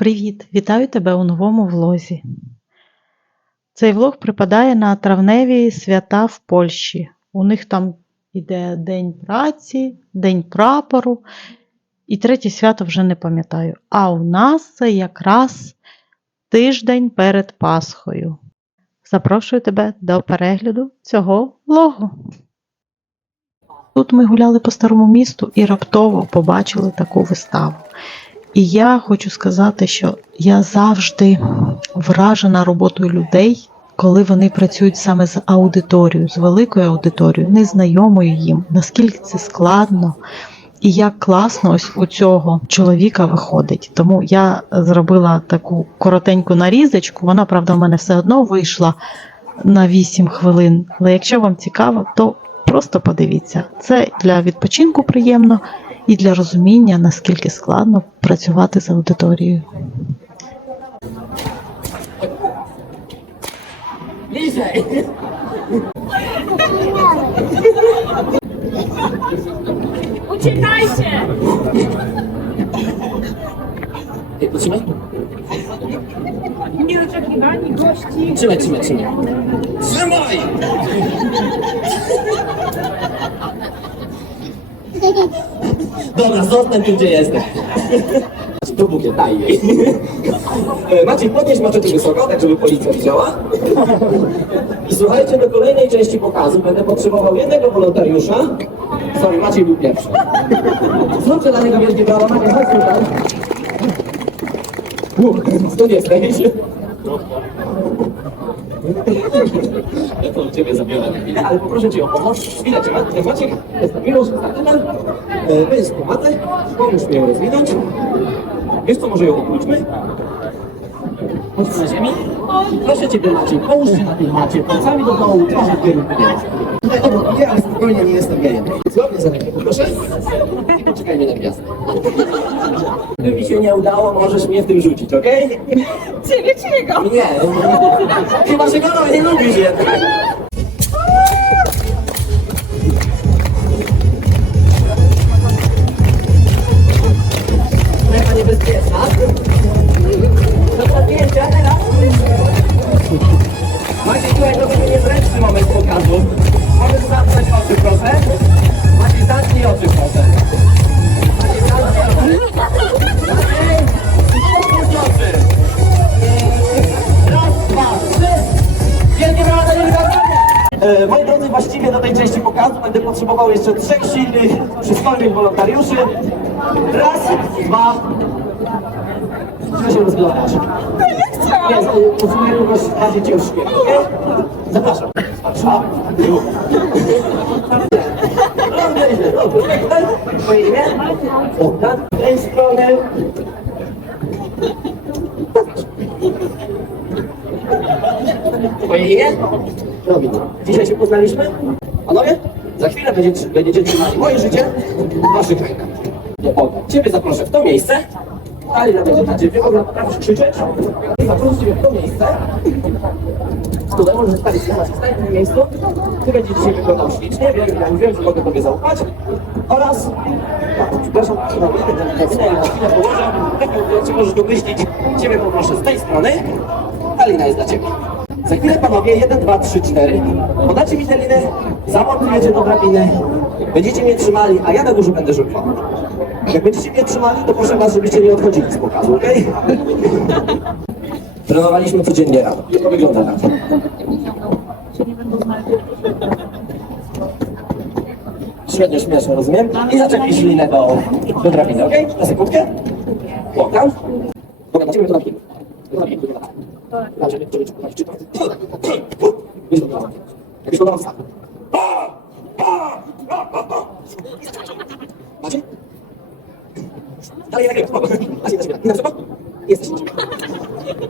Привіт! Вітаю тебе у новому влозі. Цей влог припадає на травневі свята в Польщі. У них там іде День праці, День прапору і третє свято вже не пам'ятаю. А у нас це якраз тиждень перед Пасхою. Запрошую тебе до перегляду цього влогу. Тут ми гуляли по старому місту і раптово побачили таку виставу. І я хочу сказати, що я завжди вражена роботою людей, коли вони працюють саме з аудиторією, з великою аудиторією, незнайомою їм, наскільки це складно і як класно ось у цього чоловіка виходить. Тому я зробила таку коротеньку нарізочку. Вона, правда, в мене все одно вийшла на 8 хвилин. Але якщо вам цікаво, то просто подивіться. Це для відпочинку приємно і для розуміння, наскільки складно працювати з аудиторією. Ej, Trzymaj, Nieoczekiwani gości. trzymaj, trzymaj, trzymaj. Trzymaj! Dobra, zostań tu, gdzie jesteś. Tu bukiet, daj jej. E, Maciej, podnieś maczetę wysoko, tak żeby policja widziała. I słuchajcie, do kolejnej części pokazu będę potrzebował jednego wolontariusza. Sorry, Maciej był pierwszy. Zróbcie dla niego wielkie brawa, Maciej, chodź tutaj. Uch, Skąd jesteś? Ja to ciebie zabiorę ale poproszę cię o pomoc. Chwileczkę, Ma- Maciek, stabilus, statyna. Weź pomatę, pomóż mi ją rozwinąć. Wiesz co, może ją obróćmy? Chodź na ziemi. Proszę cię, Maciej, połóż się na tej macie, palcami do dołu, trochę w kierunku. Tutaj obok mnie, ale spokojnie, nie jestem gejem. Zgodnie za rękę, proszę. I poczekaj mnie na gwiazdę. Gdyby mi się nie udało, możesz mnie w tym rzucić, okej? Ciebie, ciebie go! Nie, chyba że go nie lubisz jednak. 3%, a dystancji o 3%. Moi drodzy, właściwie do tej części pokazu będę potrzebował jeszcze trzech silnych, przystojnych wolontariuszy. Raz, dwa, Proszę się rozglądasz. Nie, posłuchaj kogoś bardziej ciężkiego. Zapraszam. Dobrze. Twoje imię? Z tej strony. Twoje imię? Robin. Dzisiaj się poznaliśmy? Panowie? Za chwilę będziecie, będziecie trzymali moje życie w waszych rękach. Ciebie zaproszę w to miejsce. Alina będzie dla ciebie. Bogdan, potrafisz krzyczeć? Zaproszę ciebie w to miejsce. Tutaj możesz stać na tym miejscu. Ty będziesz dzisiaj wyglądał ślicznie. Wiem, ja wiem, że mogę tobie zaufać. Oraz... Przepraszam, na chwilę, na chwilę położę. Tak, jak możesz domyślić. Ciebie poproszę z tej strony. Alina jest dla ciebie. Za chwilę panowie, 1, 2, 3, 4. Podacie mi tę linę, zamontujecie do drabiny, będziecie mnie trzymali, a ja na górze będę rzucał. Jakbyście mnie trzymali, to proszę was, żebyście nie odchodzili z pokazu, okej? Trenowaliśmy codziennie rano. Jak to wygląda na to? Średnio śmieszne, rozumiem? I zaczepisz linę do, do drabiny, okej? Na sekundkę. Łokam. Dobra, dlaczego to na film? To na film wygląda tak. Dlaczego to wygląda tak? Czy to? Wygląda tak. Jakbyś podał wstawę. Pa! Pa! Dalej lepiej, spoko. Aż jedna śmieta. Inna wysoko? Jesteś.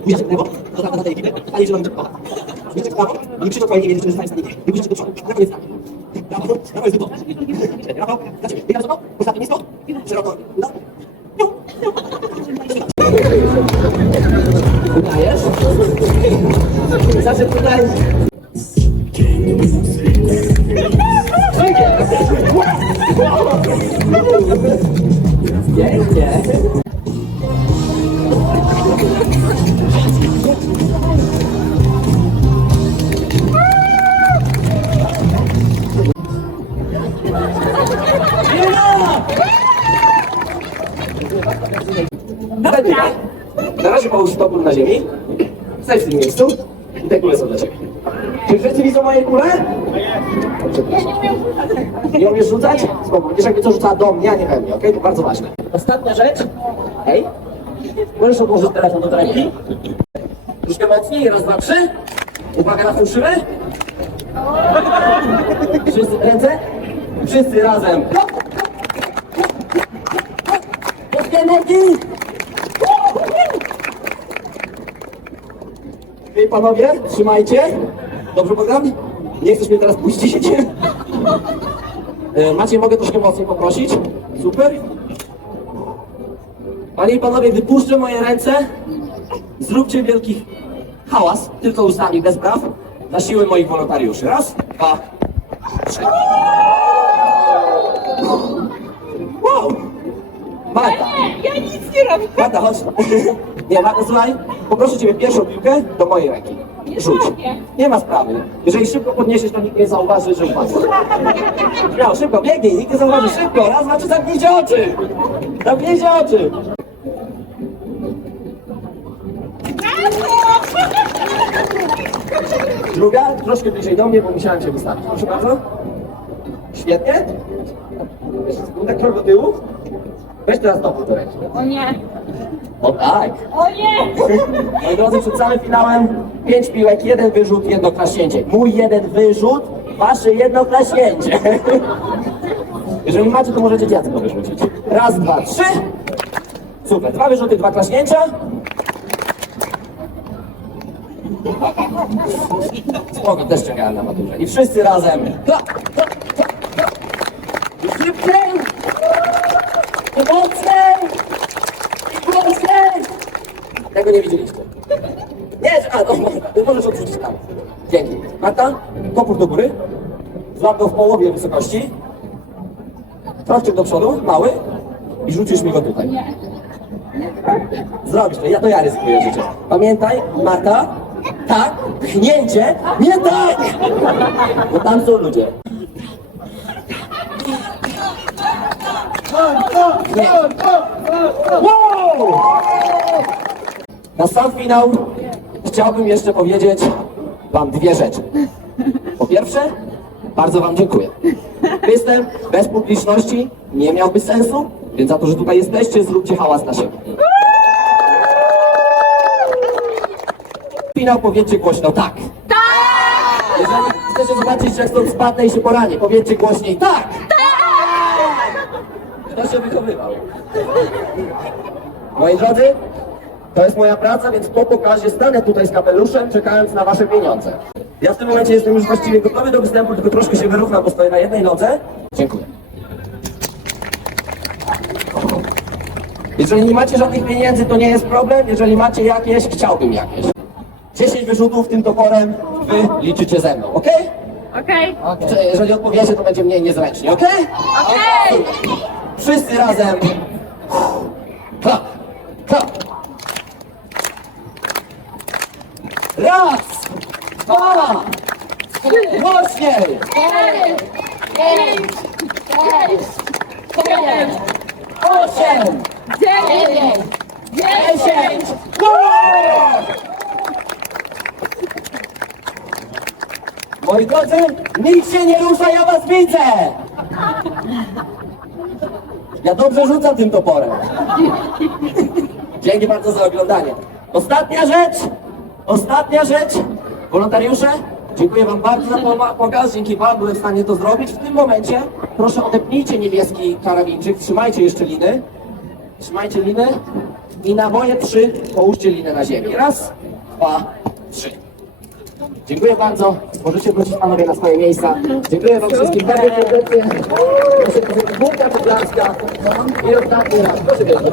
Bierzesz w lewo, zostawa na tej ekipy, a jeżeli mamy kocha. Bierzesz w prawo, nie krzyczą twojej imię, dziewczyny, stań z nimi. Nie bierzesz do przodu. Znaczy, na koniec tak. Brawo, brawo jest długo. Świetnie, brawo. Dla ciebie. Jedna wysoko, ostatnie nisko, szeroko. No. No. Udajesz? Zawsze udajesz. Zdjęcie. Nawet nie. Na razie na ziemi. W tym miejscu. I te kule są dla ciebie. Czy widzą moje kule? Nie umiesz rzucać? Spoko, będziesz jakby co rzucała do mnie, a nie we mnie, okej? To bardzo ważne. Ostatnia rzecz. Hej. Możesz odłożyć telefon do ręki. Troszkę mocniej, raz, dwa, trzy. Uwaga na fałszywy. Wszyscy ręce. Wszyscy razem. Polskie nogi! Ej panowie, trzymajcie. Dobrze Bogdan? Nie chcesz mnie teraz puścić? E, Macie, mogę troszkę mocniej poprosić? Super. Panie i panowie, wypuszczę moje ręce. Zróbcie wielki hałas, tylko ustami, bez praw, na siłę moich wolontariuszy. Raz, dwa, trzy. Wow! Marta, Ja nic nie robię. Marta, chodź. Nie, Marta, słuchaj, poproszę Ciebie pierwszą piłkę do mojej ręki. Rzuć. Nie ma sprawy. Jeżeli szybko podniesiesz, to nikt nie zauważy, że upadł. Śmiało, szybko, biegnij, nikt nie zauważy, szybko. Raz, dwa, trzy, zamknijcie oczy. Zamknijcie oczy. Druga, troszkę bliżej do mnie, bo musiałem Cię wystawić. Proszę bardzo. Świetnie. Jeszcze sekundę, krok do tyłu. Weź teraz dopór do ręki. O nie. O tak. O nie. Moi drodzy, przed całym finałem pięć piłek, jeden wyrzut, jedno klaśnięcie. Mój jeden wyrzut, wasze jedno klaśnięcie. Jeżeli macie, to możecie dziecko wyrzucić. Raz, dwa, trzy. Super, dwa wyrzuty, dwa klaśnięcia. Spoko, też czekałem na maturze. I wszyscy razem. Klap, klap. I Szybciej! I mocniej! I mocniej! Tego nie widzieliście. Nie, a no, ty możesz odrzucić tam. Dzięki. Marta, topór do góry. Złap go w połowie wysokości. Kroczek do przodu, mały. I rzucisz mi go tutaj. Zrobisz to, ja to ja ryzykuję życie. Pamiętaj, Marta, tak, pchnięcie, nie tak! Bo tam są ludzie. Wow! Na sam finał chciałbym jeszcze powiedzieć Wam dwie rzeczy. Po pierwsze, bardzo Wam dziękuję. Występ bez publiczności nie miałby sensu, więc za to, że tutaj jesteście, zróbcie hałas na siebie. Finał powiedzcie głośno tak. Jeżeli chcecie zobaczyć, jak stąd spadnę i się poranię, powiedzcie głośniej tak. Kto się wychowywał? Moi drodzy, to jest moja praca, więc po pokazie stanę tutaj z kapeluszem, czekając na wasze pieniądze. Ja w tym momencie jestem już właściwie gotowy do występu, tylko troszkę się wyrównam, bo stoję na jednej nodze. Dziękuję. Jeżeli nie macie żadnych pieniędzy, to nie jest problem. Jeżeli macie jakieś, chciałbym jakieś. 10 wyrzutów tym toporem, wy liczycie ze mną, ok? Okej. Jeżeli odpowiecie, to będzie mniej niezręcznie, ok? Okej. Wszyscy razem. Klap. Raz, dwa, trzy, mocniej. Cztery. Pięć. Sześć. Siedem. Osiem, Dziewięć. dziesięć. Moi drodzy, nikt się nie rusza, ja was widzę. Ja dobrze rzucam tym toporem. Dzięki bardzo za oglądanie. Ostatnia rzecz, ostatnia rzecz. Wolontariusze, dziękuję wam bardzo za pokaz. Dzięki wam byłem w stanie to zrobić. W tym momencie proszę odepnijcie niebieski karabinczyk, trzymajcie jeszcze liny. Trzymajcie liny i na moje trzy połóżcie linę na ziemi. Raz, dwa, trzy. Dziękuję bardzo. Możecie wrócić panowie na swoje miejsca. Dziękuję wam wszystkim bardzo serdecznie. Proszę powiedzieć, bułka podlaska. I raz. Proszę wielkie.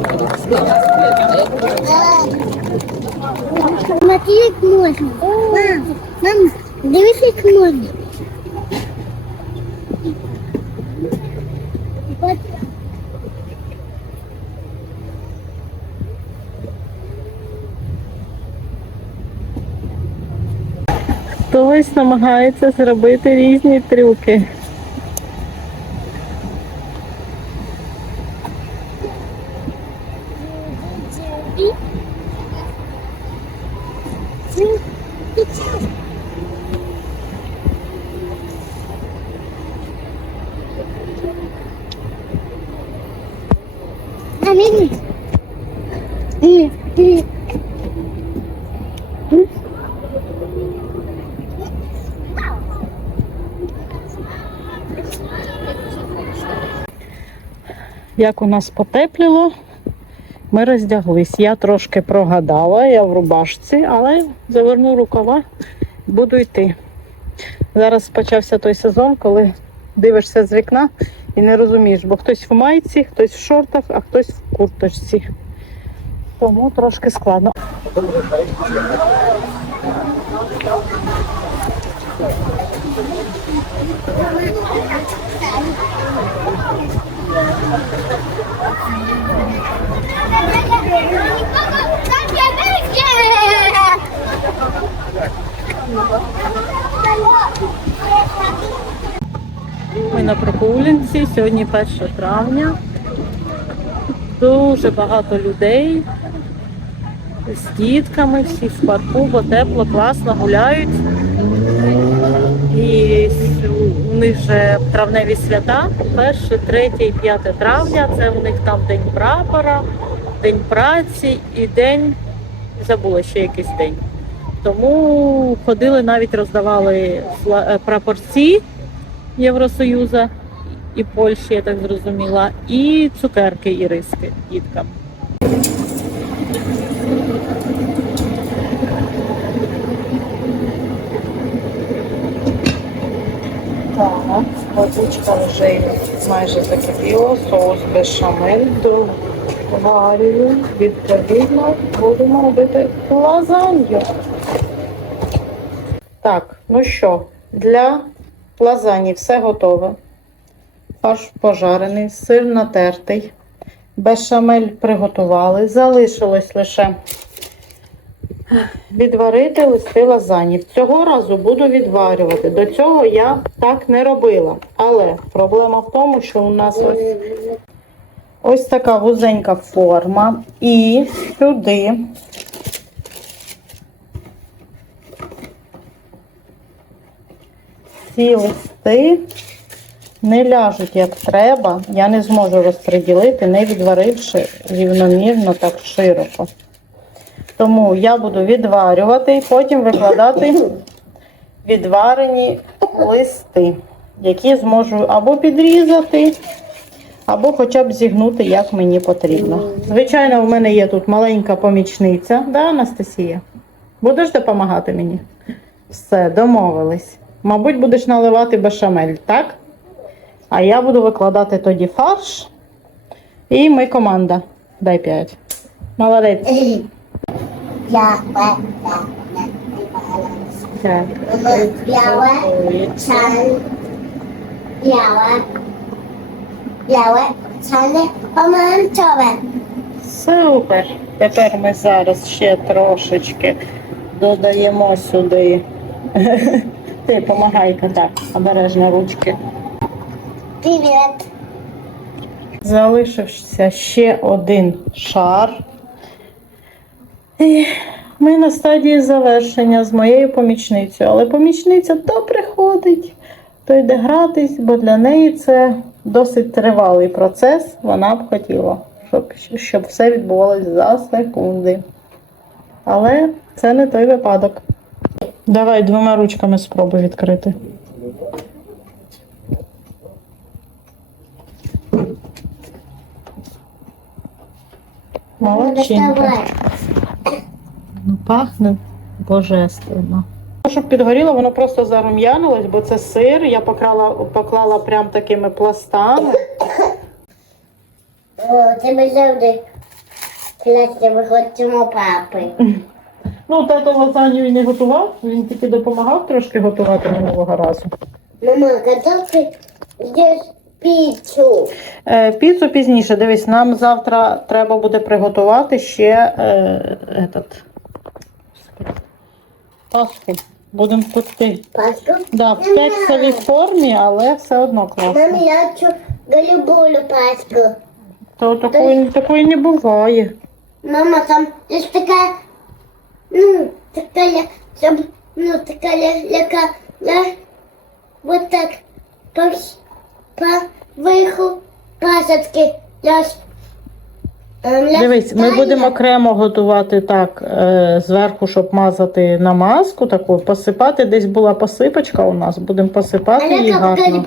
Mati jak można. Mam, mam, dивись як можна. Хтось намагається зробити різні трюки. Мені. Ні, ні. Як у нас потепліло, ми роздяглись. Я трошки прогадала, я в рубашці, але заверну рукава, буду йти. Зараз почався той сезон, коли дивишся з вікна і не розумієш, бо хтось в майці, хтось в шортах, а хтось в курточці. Тому трошки складно. Ми на прогулянці, сьогодні 1 травня. Дуже багато людей з дітками, всі в парку, бо тепло, класно гуляють. І у них вже травневі свята, 1, 3 і 5 травня. Це у них там день прапора, день праці і день, забула ще якийсь день. Тому ходили, навіть роздавали е, прапорці Євросоюзу і Польщі, я так зрозуміла, і цукерки і риски діткам. Так, водичка вже майже закипіла, соус бешамель доварюю. Відповідно, будемо робити лазанью. Так, ну що, для лазані все готове. Фарш пожарений, сир натертий, бешамель приготували. Залишилось лише відварити листи лазані. Цього разу буду відварювати. До цього я так не робила. Але проблема в тому, що у нас ось, ось така вузенька форма. І сюди ці листи не ляжуть як треба. Я не зможу розподілити, не відваривши рівномірно так широко. Тому я буду відварювати і потім викладати відварені листи, які зможу або підрізати, або хоча б зігнути, як мені потрібно. Звичайно, в мене є тут маленька помічниця, да, Анастасія? Будеш допомагати мені? Все, домовились. Мабуть, будеш наливати бешамель, так? А я буду викладати тоді фарш. І ми команда. Дай 5. Молодець. Я Так. Супер. Тепер ми зараз ще трошечки додаємо сюди. Ти помагай-ка так, обережно ручки. Привіт. Залишився ще один шар. І ми на стадії завершення з моєю помічницею. Але помічниця то приходить, то йде гратись, бо для неї це досить тривалий процес. Вона б хотіла, щоб, щоб все відбувалося за секунди. Але це не той випадок. Давай двома ручками спробуй відкрити. Молодчинка. Ну, пахне божественно. Щоб підгоріло, воно просто зарум'янилось, бо це сир. Я поклала, поклала прям такими пластами. О, це ми завжди класні виходимо папи. Ну, тато лазанью і не готував, він тільки допомагав трошки готувати минулого разу. Мама, готовки здесь піцу. Е, піцу пізніше, дивись, нам завтра треба буде приготувати ще е, этот, пасху. Будемо пекти. Паску? Да, в кексовій формі, але все одно класно. Мам, я хочу голубую паску. То такої, такої не буває. Мама, там есть такая, ну, такая, чтоб, ну, такая, яка, я, вот так, по, по виху пасочки, я, Ем, Дивись, ми будемо окремо готувати так е, зверху, щоб мазати намазку таку, посипати. Десь була посипочка у нас, будемо посипати її гарно.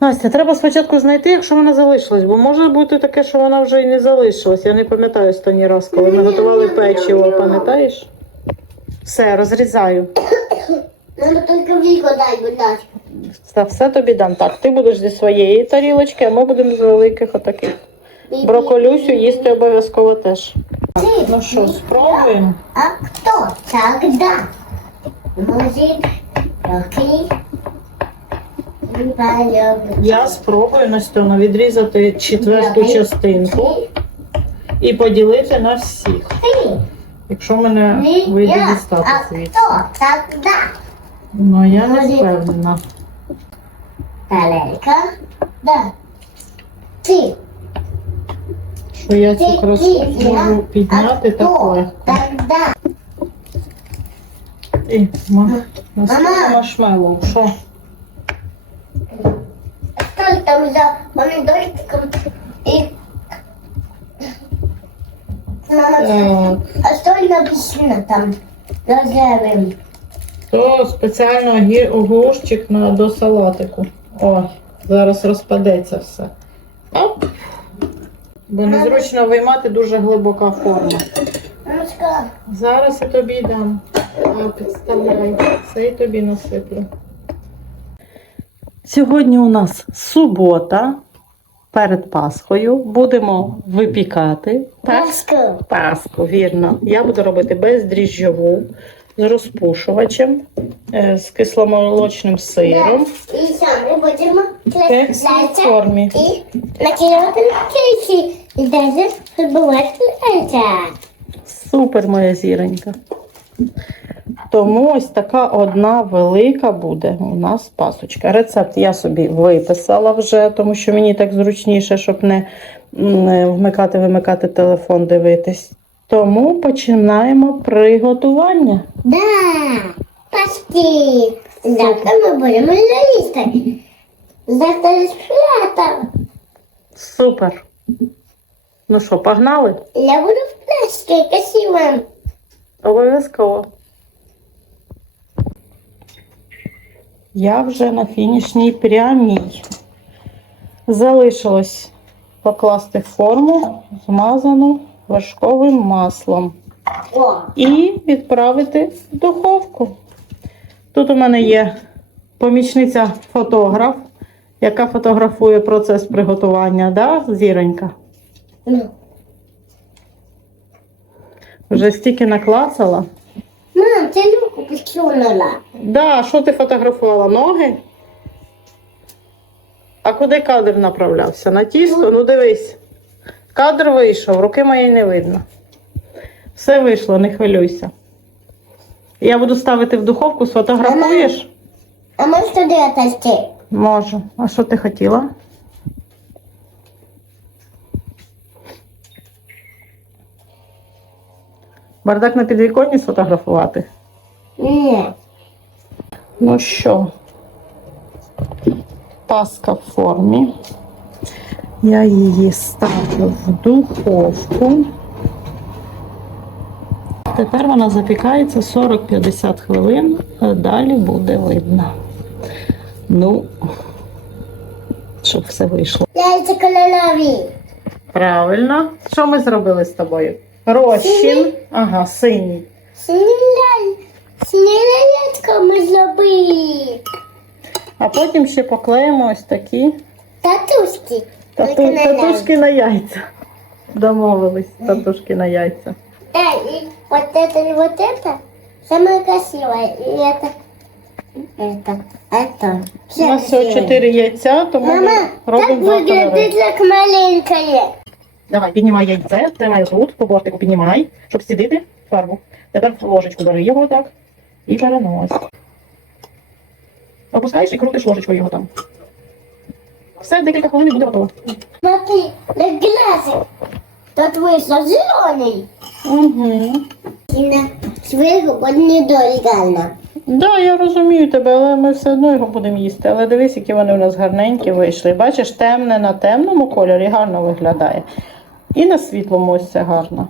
Настя, треба спочатку знайти, якщо вона залишилась, бо може бути таке, що вона вже і не залишилась. Я не пам'ятаю останній раз, коли ми готували печиво, пам'ятаєш? Все, розрізаю. Надо только вилку дай, будь ласка. Все, все тобі дам. Так, ти будеш зі своєї тарілочки, а ми будемо з великих отаких. Броколюсю їсти обов'язково теж. Ну що, спробуємо? А кто тогда? Может, руки? Полюбит. Я спробую Настюна відрізати четверту частинку і поділити на всіх. Ты, Якщо в мене не вийде я. дістати А звідси. кто тогда? Ну я не Може- впевнена. Тарелка? Да. Ты. Що я цю Ты, красу ты, я. можу підняти а так кто легко. тогда? І, ма, Мама. маршмеллоу, що? За помидорчиком и... Мама, Так, а что там? Розовым. то спеціально огурчик на, до салатику. Ой, зараз розпадеться все. Оп. Бо незручно виймати дуже глибока форма. Зараз я тобі дам. Підставляй. Це і тобі насиплю. Сьогодні у нас субота перед Пасхою. Будемо випікати. Паску. Пасху, вірно. Я буду робити бездріжджову з розпушувачем, е, з кисломолочним сиром. І сам ми будемо В кексній формі. і накидати на кейки. І забувати яйця. Супер, моя зіронька. Тому ось така одна велика буде у нас пасочка. Рецепт я собі виписала вже, тому що мені так зручніше, щоб не не вмикати, вимикати телефон, дивитись. Тому починаємо приготування. Да, паски. Завтра ми будемо їсти. Завтра свято. Супер. Ну що, погнали? Я буду в пляшке красивом. Обов'язково. Я вже на фінішній прямій. Залишилось покласти форму, змазану вершковим маслом. І відправити в духовку. Тут у мене є помічниця фотограф, яка фотографує процес приготування, да, зіронька? ну. Вже стільки наклацала. Мам, ти руку. Да, що ти фотографувала? Ноги? А куди кадр направлявся? На тісто? Ну дивись. Кадр вийшов, руки моєї не видно. Все вийшло, не хвилюйся. Я буду ставити в духовку, сфотографуєш? А можеш туди отойти? Можу. А що ти хотіла? Бардак на підвіконні сфотографувати? Ні. Ну що, паска в формі. Я її ставлю в духовку. Тепер вона запікається 40-50 хвилин, далі буде видно. Ну, щоб все вийшло. Яйця кольорові. Правильно. Що ми зробили з тобою? Розчин. Синій. Ага, синій. Сніляй. Сніляєчко ми зробили. А потім ще поклеїмо ось такі Татушки. тату... Тільки на татушки на яйця. Домовились, татушки на яйця. Да, и вот это и вот это самое красивое. И это, это, это. У нас всього 4 яйця, тому Мама, ми так робимо два кольори. выглядит как маленькое. Давай, піднімай яйце, тримай тут, по бортику піднімай, щоб сідити фарбу. Тепер в ложечку бери його так і перенось. Опускаєш і крутиш ложечкою його там. Все, декілька хвилин і буде готово. Смотри, на глазик. Тут вышло зеленый. Угу. И на сверху под недолгально. Да, я розумію тебе, але ми все одно його будемо їсти. Але дивись, які вони у нас гарненькі вийшли. Бачиш, темне на темному кольорі гарно виглядає. І на світлому ось це гарно.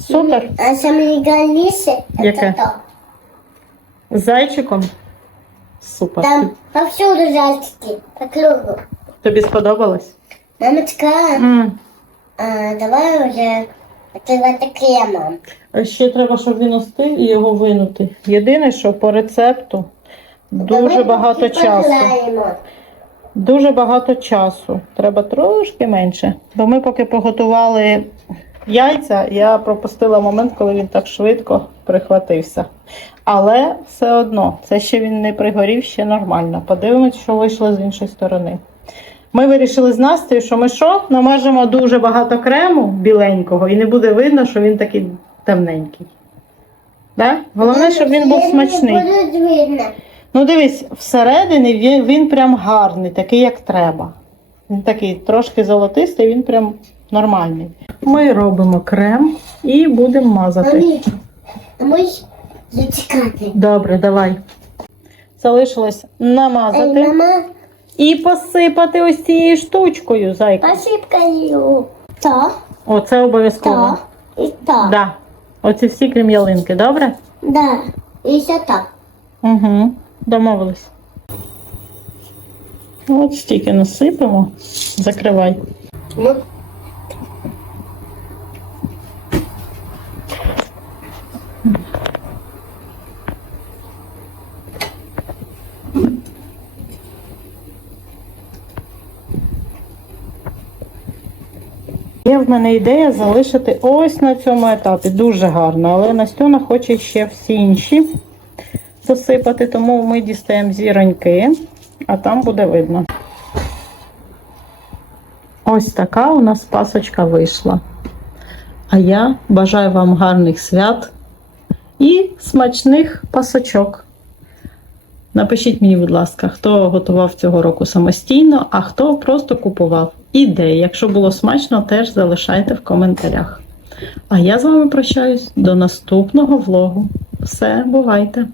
Супер. А найголовніше Яке? це то. З зайчиком. Супер. Там повсюду зайчики по кругу. Тобі сподобалось? Мамочка, м а, давай уже отливати кремом. Ще треба, щоб він остив і його винути. Єдине, що по рецепту дуже багато часу. Дуже багато часу. Треба трошки менше. Бо ми поки поготували яйця, я пропустила момент, коли він так швидко прихватився. Але все одно, це ще він не пригорів, ще нормально. Подивимось, що вийшло з іншої сторони. Ми вирішили з Настею, що ми що? Намажемо дуже багато крему біленького, і не буде видно, що він такий темненький. Да? Головне, щоб він був смачний. Ну, дивись, всередині він, він прям гарний, такий, як треба. Він такий трошки золотистий, він прям нормальний. Ми робимо крем і будемо мазати. Ми зачекати. Добре, давай. Залишилось Ей, намазати мама, і посипати ось цією штучкою, зайка. посипкаю. То, О, це обов'язково. то і то. Да. Оці всі крім ялинки, добре? Да. І ще то. Угу. Домовились. От стільки насипемо. Закривай. Ну, Є в мене ідея залишити ось на цьому етапі. Дуже гарно, але Настюна хоче ще всі інші засипати, тому ми дістаємо зіроньки, а там буде видно. Ось така у нас пасочка вийшла. А я бажаю вам гарних свят і смачних пасочок. Напишіть мені, будь ласка, хто готував цього року самостійно, а хто просто купував. Ідеї, якщо було смачно, теж залишайте в коментарях. А я з вами прощаюсь до наступного влогу. Все, бувайте!